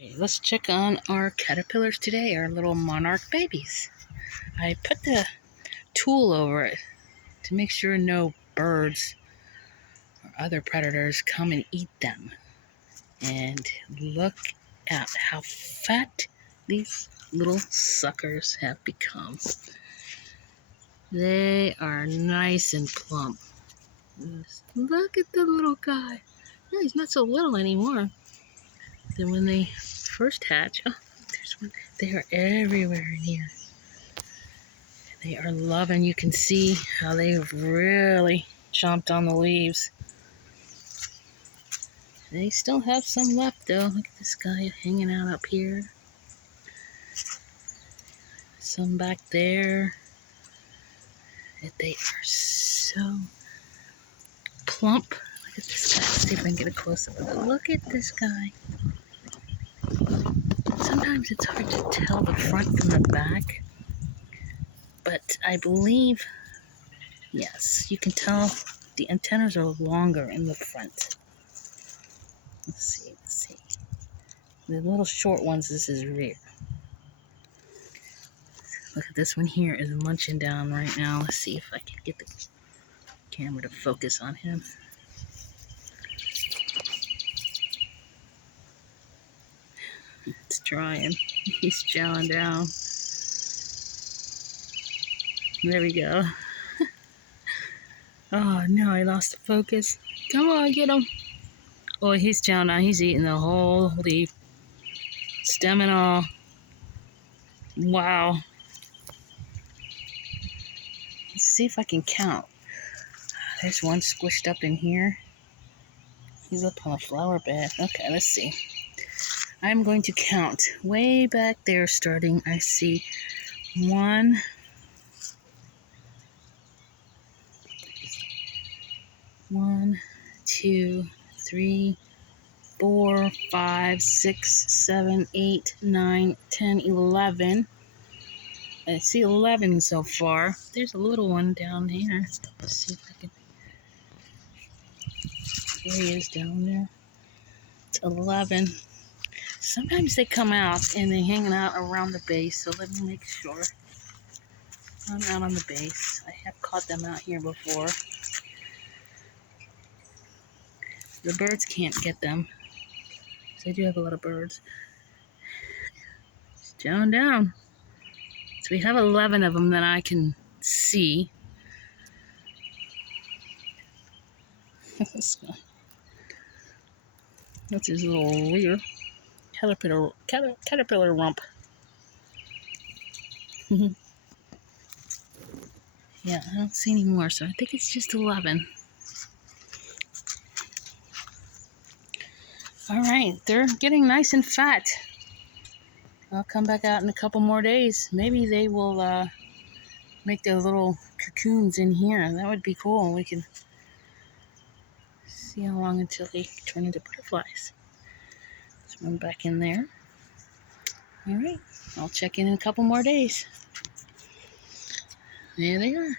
Okay, let's check on our caterpillars today, our little monarch babies. I put the tool over it to make sure no birds or other predators come and eat them. And look at how fat these little suckers have become. They are nice and plump. Look at the little guy. No, he's not so little anymore than when they first hatch. Oh, there's one. They are everywhere in here. They are loving. You can see how they've really chomped on the leaves. They still have some left though. Look at this guy hanging out up here. Some back there. They are so plump. Look at this guy. Let's see if I can get a close up of it. Look at this guy. Sometimes it's hard to tell the front from the back, but I believe, yes, you can tell the antennas are longer in the front. Let's see. The little short ones, this is rear. Look at this one here is munching down right now. Let's see if I can get the camera to focus on him. It's trying. He's chowing down. There we go. Oh no, I lost the focus. Come on, get him. Oh, he's chowing down. He's eating the whole leaf. Stem and all. Wow. Let's see if I can count. There's one squished up in here. He's up on a flower bed. Okay, let's see. I'm going to count. Way back there starting, I see 1, 2, 3, 4, 5, 6, 7, 8, 9, 10, 11. I see 11 so far. There's a little one down here. Let's see if I can. There he is down there. It's 11. Sometimes they come out and they hang out around the base, so let me make sure. I'm out on the base. I have caught them out here before. The birds can't get them. So I do have a lot of birds. It's down. So we have 11 of them that I can see. This guy. That's his little rear. Caterpillar rump. Yeah, I don't see any more, so I think it's just 11. All right, they're getting nice and fat. I'll come back out in a couple more days. Maybe they will make their little cocoons in here. That would be cool. We can see how long until they turn into butterflies. Let's run back in there. All right, I'll check in a couple more days. There they are.